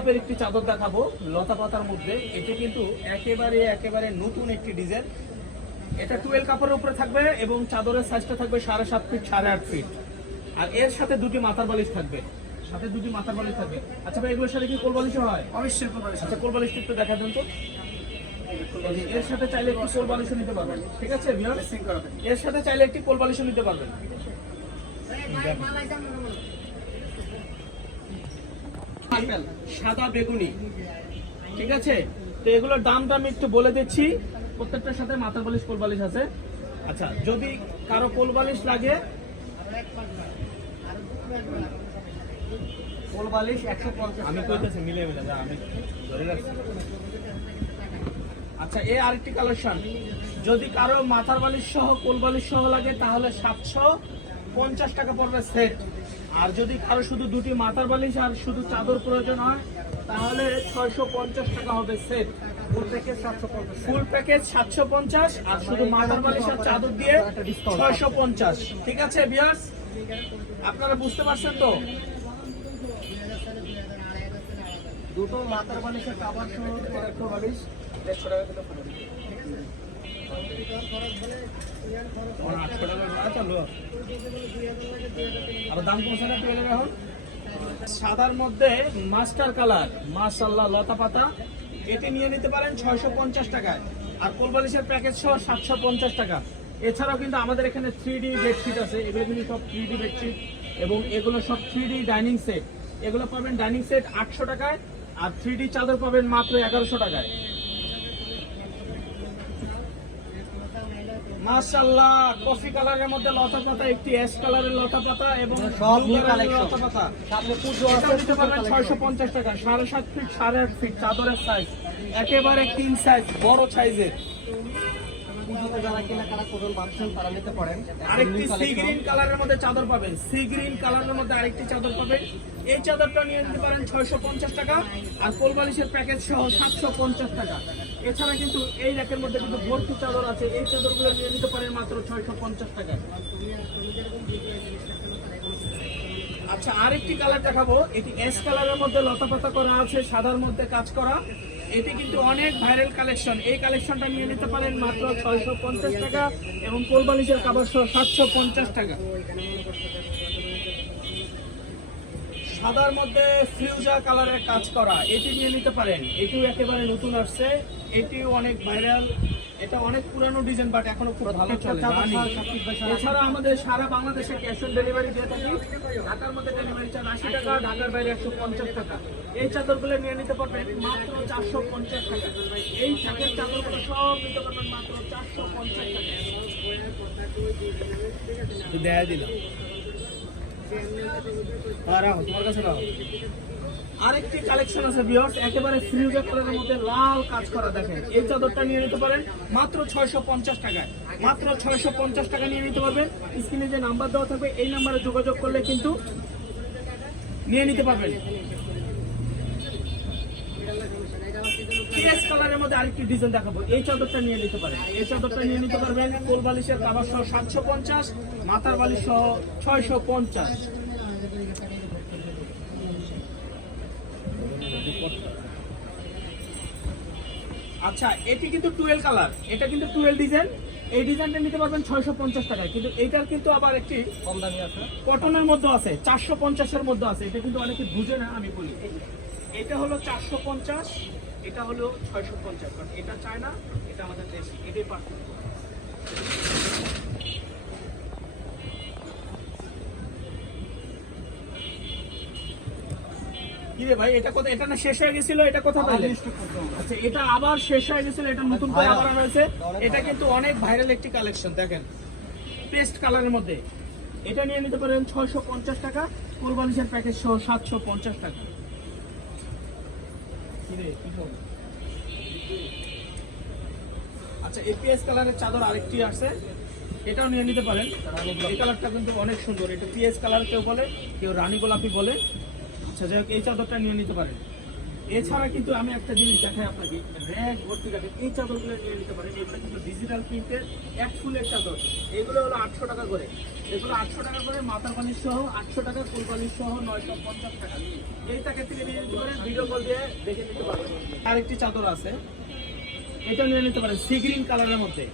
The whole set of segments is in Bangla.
গোলাপের একটি চাদর দেখাবো লতা পাতার মধ্যে। এটি কিন্তু একেবারে একেবারে নতুন একটি ডিজাইন। এটা টুয়েলভ কাপড়ের উপরে থাকবে এবং চাদরের সাইজটা থাকবে সাড়ে সাত ফিট সাড়ে আট ফিট আর এর সাথে দুটি মাথার বালিশ থাকবে। সাথে দুটি মাথার বালিশ থাকবে। আচ্ছা ভাই এগুলোর সাথে কি কোল বালিশ হয়? অবশ্যই করব আচ্ছা কোল বালিশটা একটু দেখা দেন তো। এর সাথে চাইলে একটি কোল বালিশও নিতে পারবেন। ঠিক আছে এর সাথে চাইলে একটি কোল বালিশও নিতে পারবেন। সাদা বেগুনি। ঠিক আছে? তো এগুলোর দামটা আমি একটু বলে দিচ্ছি। প্রত্যেকটার সাথে মাথার বালিশ কোল বালিশ আছে। আচ্ছা যদি কারও কোল বালিশ লাগে কোল বালিশ একশো পঞ্চাশ আমি কইতেছি মিলে মিলে যা আমি ধরে রাখছি। আচ্ছা এই আরেকটি কালেকশন যদি কারও মাথার বালিশ সহ কোল বালিশ সহ লাগে তাহলে সাতশো পঞ্চাশ টাকা পড়বে সেট আর যদি কারও শুধু দুটি মাথার বালিশ আর শুধু চাদর প্রয়োজন হয় তাহলে ছয়শো পঞ্চাশ টাকা হবে সেট ফুল প্যাকেজ সাতশো পঞ্চাশ। আর শুধু মাথার বালিশ আর চাদর দিয়ে ছয়শো পঞ্চাশ। ঠিক আছে বিয়ার্স আপনারা বুঝতে পারছেন তো? দুটো মাথার বালিশের কাবার সহ একশো বালিশ। দেড়শো টাকা সাদার মধ্যে মাস্টার কালার মাশাল্লাহ লতা পাতা। এটি নিয়ে নিতে পারেন ছয়শো পঞ্চাশ টাকায়। আর কোলবালিশের প্যাকেজ সহ সাতশো পঞ্চাশ টাকা। এছাড়াও কিন্তু আমাদের এখানে থ্রি ডি বেডশিট আছে। এগুলো কিন্তু সব থ্রি ডি বেডশিট এবং এগুলো সব থ্রি ডি ডাইনিং সেট এগুলো পাবেন ডাইনিং সেট আটশো টাকায়, আর থ্রি ডি চাদর পাবেন মাত্র এগারোশো টাকায়। মাশাআল্লাহ কফি কালারের মধ্যে লতা পাতা একটি অ্যাশ কালারের লতা পাতা এবং collection। লতা পাতা। সামনে পুজো আছে দিতে পারবেন ছয়শো পঞ্চাশ টাকা সাড়ে সাত ফিট সাড়ে আট ফিট চাদরের সাইজ একেবারে কিং সাইজ বড় সাইজের আরেকটি সি গ্রিন কালারের মধ্যে চাদর পাবেন। সি গ্রিন কালারের মধ্যে আরেকটি চাদর পাবেন। এই চাদরটা নিয়ে নিতে পারেন ছয়শো পঞ্চাশ টাকা, আর কোলবালিশের প্যাকেজ সহ সাতশো পঞ্চাশ টাকা। এছাড়া কিন্তু এই র্যাকের মধ্যে কিন্তু ভর্তি চাদর আছে, এই চাদরগুলো নিয়ে নিতে পারেন মাত্র ছয়শো পঞ্চাশ টাকা। আচ্ছা আরেকটি কালার দেখাবো। এটি এস কালারের মধ্যে লতা পাতা করা আছে, সাদার মধ্যে কাজ করা। এটি কিন্তু অনেক ভাইরাল কালেকশন এই কালেকশনটা নিয়ে নিতে পারেন মাত্র ছয়শো পঞ্চাশ টাকা এবং কোলবালিশের কাবার সহ সাতশো পঞ্চাশ টাকা। সাদার মধ্যে ফিউজা কালারের কাজ করা। এটি নিয়ে নিতে পারেন। এটিও একেবারে নতুন আসছে। এটিও অনেক ভাইরাল। এটা অনেক পুরানো ডিজাইন বাট এখনও খুব ভালো চলে এছাড়া আমাদের সারা বাংলাদেশে ক্যাশ অন ডেলিভারি দিয়ে থাকি। ঢাকার মধ্যে ডেলিভারি চার্জ আশি টাকা ঢাকার বাইরে একশো পঞ্চাশ টাকা। এই চাদরগুলো নিয়ে নিতে পারবেন মাত্র চারশো পঞ্চাশ টাকা। এই থাকের চাদরগুলো সব নিতে পারবেন মাত্র চারশো পঞ্চাশ টাকা। দেখা দিলাম। আরেকটি কালেকশন আছে ভিউয়ার্স একেবারে ফিউজা কালারের মধ্যে লাল কাজ করা দেখেন। এই চাদরটা নিয়ে নিতে পারেন, মাত্র 650 টাকায়। মাত্র 650 টাকা নিয়ে নিতে পারবেন। স্ক্রিনে যে নাম্বার দেওয়া থাকবে, এই নাম্বারে যোগাযোগ করলে কিন্তু নিয়ে নিতে পারবেন। পিএস কালারের মধ্যে আরেকটি ডিজাইন দেখাবো। এই চাদরটা নিয়ে নিতে পারেন। এই চাদরটা নিয়ে নিতে পারবেন কোল বালিশের কাবার সহ সাতশো পঞ্চাশ মাথার বালিশ সহ ছয়শো পঞ্চাশ। আচ্ছা এটি কিন্তু টুয়েলভ কালার। এটা কিন্তু টুয়েলভ ডিজাইন। এই ডিজাইনটা নিতে পারবেন ছয়শো পঞ্চাশ টাকায়। কিন্তু এইটার কিন্তু আবার একটি কম দামি আছে। কটনের মধ্যে আছে চারশো পঞ্চাশের মধ্যে আছে। এটা কিন্তু অনেকে বুঝে না আমি বলি। এটা হলো চারশো পঞ্চাশ। এটা হলো ছয়শো পঞ্চাশ বাট এটা চায় না এটা আমাদের দেশ এটাই পারফেক্ট কি রে ভাই এটা না শেষ হয়ে গেছিল? এটা পাইলে? আচ্ছা এটা আবার শেষ হয়ে গেছিল এটা নতুন করে আবার হয়েছে। এটা কিন্তু অনেক ভাইরাল একটি কালেকশন দেখেন। পেস্ট কালারের মধ্যে। এটা নিয়ে নিতে পারেন ছয়শো পঞ্চাশ টাকা কোরবানিসের প্যাকেজ সহ সাতশো পঞ্চাশ টাকা? আচ্ছা এপিএস কালারের চাদর আরেকটি আছে। এটাও নিয়ে নিতে পারেন। এই কালারটা কিন্তু অনেক সুন্দর। এটা পিএস কালার কেউ বলে কেউ রানী গোলাপি বলে। আচ্ছা যাই হোক এই চাদরটা নিয়ে নিতে পারেন। এছাড়া কিন্তু আমি একটা জিনিস দেখাই আপনাকে র্যাক ভর্তি রাখেন এই চাদরগুলো নিয়ে নিতে পারেন, এগুলো কিন্তু ডিজিটাল প্রিন্টের এক ফুলের চাদর। এগুলো হলো আটশো টাকা করে। এগুলো আটশো টাকা করে মাথার পানির সহ, আটশো টাকা ফুল পানির সহ, নয়শো পঞ্চাশ টাকা। এই টাকা থেকে নিয়ে নিতে পারেন ভিডিও কল দিয়ে দেখে নিতে পারেন। আরেকটি চাদর আছে। এটা নিয়ে নিতে পারেন সি গ্রিন কালারের মধ্যে।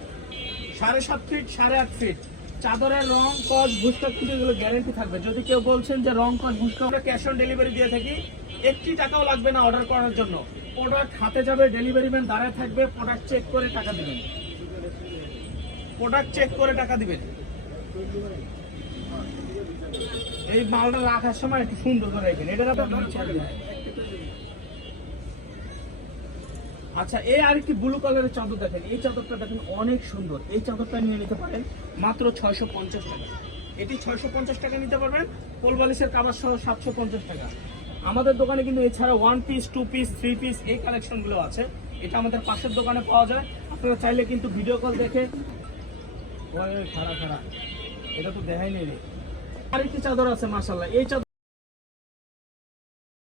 সাড়ে সাত ফিট সাড়ে আট ফিট চাদরের রং কস ভুস্কা কিন্তু এগুলো গ্যারেন্টি থাকবে। যদি কেউ বলছেন যে রং কস ভুস্কা আমরা ক্যাশ অন ডেলিভারি দিয়ে থাকি। একটি টাকাও লাগবে না অর্ডার করার জন্য। প্রোডাক্ট হাতে যাবে ডেলিভারি ম্যান দাঁড়ায় থাকবে প্রোডাক্ট চেক করে টাকা দিবেন। প্রোডাক্ট চেক করে টাকা দিবেন। এই মালটা রাখার সময় একটু সুন্দর করে রাখবেন। এটা আচ্ছা এই আরেকটি ব্লু কালারের চাদর দেখেন। এই চাদরটা দেখেন অনেক সুন্দর। এই চাদরটা নিয়ে নিতে পারেন মাত্র ছয়শো পঞ্চাশ টাকা। এটি ছয়শো পঞ্চাশ টাকা নিতে পারবেন। পোল বালিশের কাবার সহ সাতশো পঞ্চাশ টাকা। আমাদের দোকানে কিন্তু এছাড়া one piece two piece three piece এই কালেকশনগুলো আছে। এটা আমাদের পাশের দোকানে পাওয়া যায়। আপনারা চাইলে কিন্তু ভিডিও কল দেখে খাড়া খাড়া। এটা তো দেখাই নেই রে। আরেকটি চাদর আছে মাসাল্লাহ এই চাদর